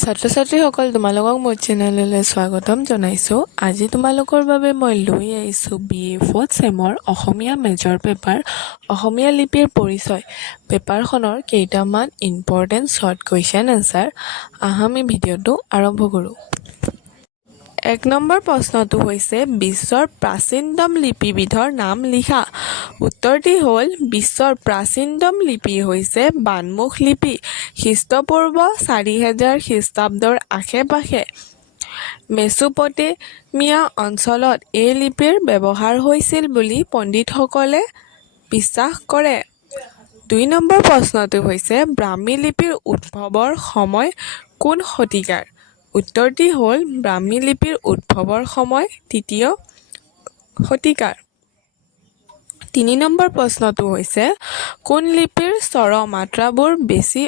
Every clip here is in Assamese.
ছাত্ৰ-ছাত্ৰীসকল তোমালোকক মোৰ চেনেললৈ স্বাগতম জনাইছোঁ। আজি তোমালোকৰ বাবে মই লৈ আহিছোঁ BA 4th চেমৰ অসমীয়া মেজৰ পেপাৰ অসমীয়া লিপিৰ পৰিচয় পেপাৰখনৰ কেইটামান ইম্পৰ্টেণ্ট শ্বৰ্ট কুৱেশ্যন এনচাৰ। আমি ভিডিঅ'টো আৰম্ভ কৰোঁ। 1 নম্বৰ প্ৰশ্নটো হৈছে বিশ্বৰ প্ৰাচীনতম লিপিবিধৰ নাম লিখা। উত্তৰটি হ'ল বিশ্বৰ প্ৰাচীনতম লিপি হৈছে বানমুখ লিপি। খ্ৰীষ্টপূৰ্ব 4000 খ্ৰীষ্টাব্দৰ আশে-পাশে মেছোপটেমিয়া অঞ্চলত এই লিপিৰ ব্যৱহাৰ হৈছিল বুলি পণ্ডিতসকলে বিশ্বাস কৰে। 2 নম্বৰ প্ৰশ্নটো হৈছে ব্ৰাহ্মী লিপিৰ উদ্ভৱৰ সময় কোন শতিকাৰ। উত্তৰটি হ'ল ব্ৰাহ্মী লিপিৰ উদ্ভৱৰ সময় 3য় শতিকাৰ। 3 নম্বৰ প্ৰশ্নটো হৈছে কোন লিপিৰ স্বৰ মাত্ৰাবোৰ বেছি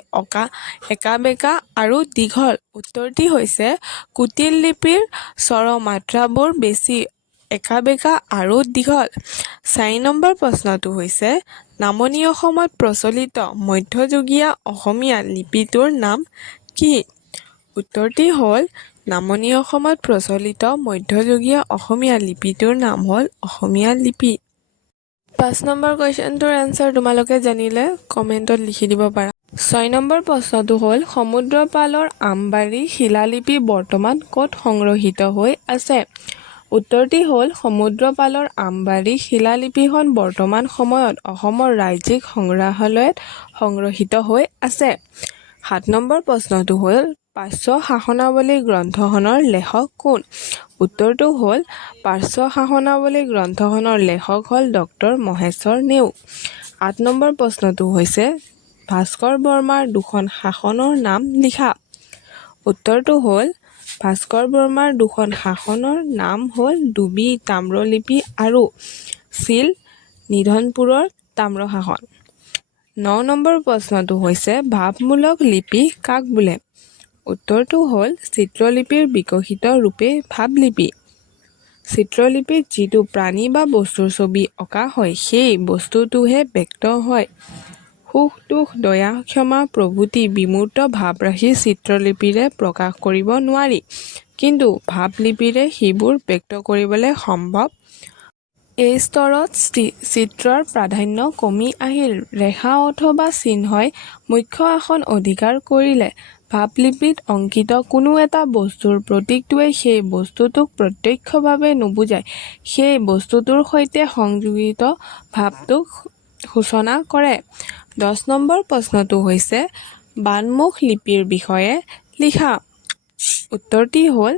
একাবেকা আৰু দীঘল। উত্তৰটি হৈছে কুটিল লিপিৰ স্বৰ মাত্ৰাবোৰ বেছি একাবেকা আৰু দীঘল। 4 নম্বৰ প্ৰশ্নটো হৈছে নামনি অসমত প্ৰচলিত মধ্যযুগীয় অসমীয়া লিপিটোৰ নাম কি। উত্তৰটি হ'ল নামনি অসমত প্ৰচলিত মধ্যযুগীয় অসমীয়া লিপিটোৰ নাম হ'ল অসমীয়া লিপি। 5 নম্বৰ কুৱেশ্যনটোৰ এনচাৰ তোমালোকে জানিলে কমেণ্টত লিখি দিব পাৰা। 6 নম্বৰ প্ৰশ্নটো হ'ল সমুদ্ৰপালৰ আমবাৰী শিলালিপি বৰ্তমান ক'ত সংৰক্ষিত হৈ আছে। উত্তৰটি হ'ল সমুদ্ৰপালৰ আমবাৰী শিলালিপিখন বৰ্তমান সময়ত অসমৰ ৰাজ্যিক সংগ্ৰহালয়ত সংৰক্ষিত হৈ আছে। 7 নম্বৰ প্ৰশ্নটো হ'ল পাৰ্শ্ব শাসনাৱলী গ্ৰন্থখনৰ লেখক কোন। উত্তৰটো হ'ল পাৰ্শ্ব শাসনাৱলী গ্ৰন্থখনৰ লেখক হ'ল ড মহেশ্বৰ নেওগ। 8 নম্বৰ প্ৰশ্নটো হৈছে ভাস্কৰ বৰ্মাৰ দুখন শাসনৰ নাম লিখা। উত্তৰটো হ'ল ভাস্কৰ বৰ্মাৰ দুখন শাসনৰ নাম হ'ল ডুবি তাম্ৰলিপি আৰু চিল নিধনপুৰৰ তাম্ৰশাসন। 9 নম্বৰ প্ৰশ্নটো হৈছে ভাৱমূলক লিপি কাক বোলে। উত্তৰটো হ'ল চিত্ৰলিপিৰ বিকশিত ৰূপেই ভাৱলিপি। চিত্ৰলিপিত যিটো প্ৰাণী বা বস্তুৰ ছবি অঁকা হয় সেই বস্তুটোহে ব্যক্ত হয়। সুখ দুখ দয়া ক্ষমা প্ৰভূতি বিমূৰ্ত ভাৱৰাশি চিত্ৰলিপিৰে প্ৰকাশ কৰিব নোৱাৰি, কিন্তু ভাৱলিপিৰে সেইবোৰ ব্যক্ত কৰিবলৈ সম্ভৱ। এই স্তৰত চিত্ৰৰ প্ৰাধান্য কমি আহিল। ৰেখা অথবা চিহ্নই মুখ্য আসন অধিকাৰ কৰিলে ভাৱলিপিত অংকিত কোনো এটা বস্তুৰ প্ৰতীকটোৱে সেই বস্তুটোক প্ৰত্যক্ষভাৱে নুবুজায়, সেই বস্তুটোৰ সৈতে সংযোজিত ভাৱটোক সূচনা কৰে। 10 নম্বৰ প্ৰশ্নটো হৈছে বানমুখ লিপিৰ বিষয়ে লিখা। উত্তৰটি হ'ল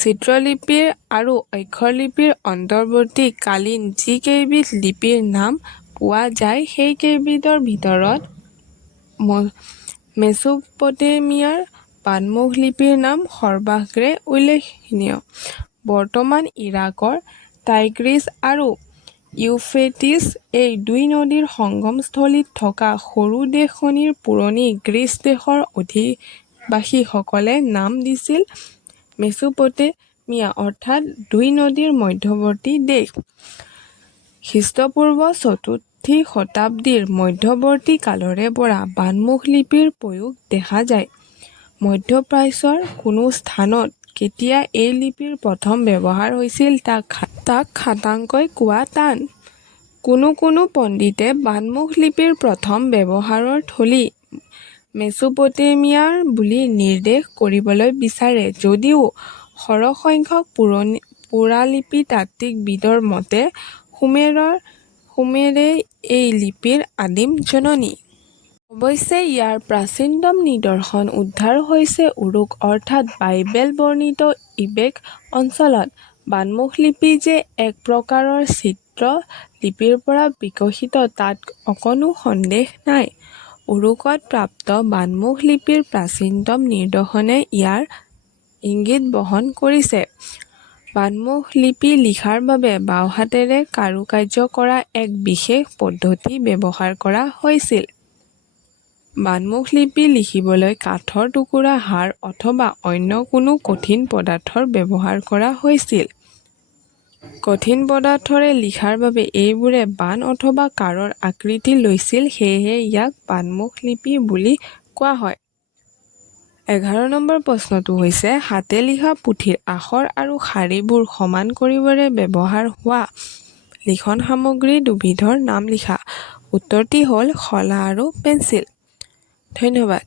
চিত্ৰলিপিৰ আৰু অক্ষৰলিপিৰ অন্তৰ্বৰ্তী কালীন যি কেইবিধ লিপিৰ নাম পোৱা যায় সেই কেইবিধৰ ভিতৰত মেছোপটেমিয়াৰ বানমুখ লিপিৰ নাম সৰ্বাগ্ৰে উল্লেখনীয়। বৰ্তমান ইৰাকৰ টাইগ্ৰিছ আৰু ইউফ্ৰেটিছ এই 2 নদীৰ সংগমস্থলীত থকা সৰু দেশখনিৰ পুৰণি গ্ৰীচ দেশৰ অধিবাসীসকলে নাম দিছিল মেছোপটেমিয়া অৰ্থাৎ 2 নদীৰ মধ্যৱৰ্তী দেশ। খ্ৰীষ্টপূৰ্ব 4ৰ্থী শতাব্দীৰ মধ্যৱৰ্তী কালৰে পৰা বানমুখ লিপিৰ প্ৰয়োগ দেখা যায়। মধ্যপ্ৰাচ্যৰ কোনো স্থানত কেতিয়া এই লিপিৰ প্ৰথম ব্যৱহাৰ হৈছিল তাক খাটাংকৈ কোৱা টান। কোনো পণ্ডিতে বানমুখ লিপিৰ প্ৰথম ব্যৱহাৰৰ থলী মেছোপটেমিয়াৰ বুলি নিৰ্দেশ কৰিবলৈ বিচাৰে, যদিও সৰহসংখ্যক পুৰালিপিতাত্ত্বিকবিদৰ মতে সুমেৰেই এই লিপিৰ আদিম জননী। অৱশ্যে ইয়াৰ প্ৰাচীনতম নিদৰ্শন উদ্ধাৰ হৈছে উৰুক অৰ্থাৎ বাইবেল বৰ্ণিত ইবেক অঞ্চলত। বানমুখ লিপি যে এক প্ৰকাৰৰ চিত্ৰ লিপিৰ পৰা বিকশিত তাত অকণো সন্দেহ নাই। উৰুকত প্ৰাপ্ত বানমুখ লিপিৰ প্ৰাচীনতম নিদৰ্শনে ইয়াৰ ইংগিত বহন কৰিছে। বানমুখ লিপি লিখাৰ বাবে বাওঁহাতেৰে কাৰুকাৰ্য কৰা এক বিশেষ পদ্ধতি ব্যৱহাৰ কৰা হৈছিল। বানমুখ লিপি লিখিবলৈ কাঠৰ টুকুৰা হাড় অথবা অন্য কোনো কঠিন পদাৰ্থৰ ব্যৱহাৰ কৰা হৈছিল। কঠিন পদাৰ্থৰে লিখাৰ বাবে এইবোৰে বান অথবা কাঁড়ৰ আকৃতি লৈছিল, সেয়েহে ইয়াক বানমুখ লিপি বুলি কোৱা হয়। 11 নম্বৰ প্ৰশ্নটো হৈছে হাতে লিখা পুথিৰ আখৰ আৰু শাৰীবোৰ সমান কৰিবৰে ব্যৱহাৰ হোৱা লিখন সামগ্ৰী দুবিধৰ নাম লিখা। উত্তৰটি হ'ল শলা আৰু পেঞ্চিল। ধন্যবাদ।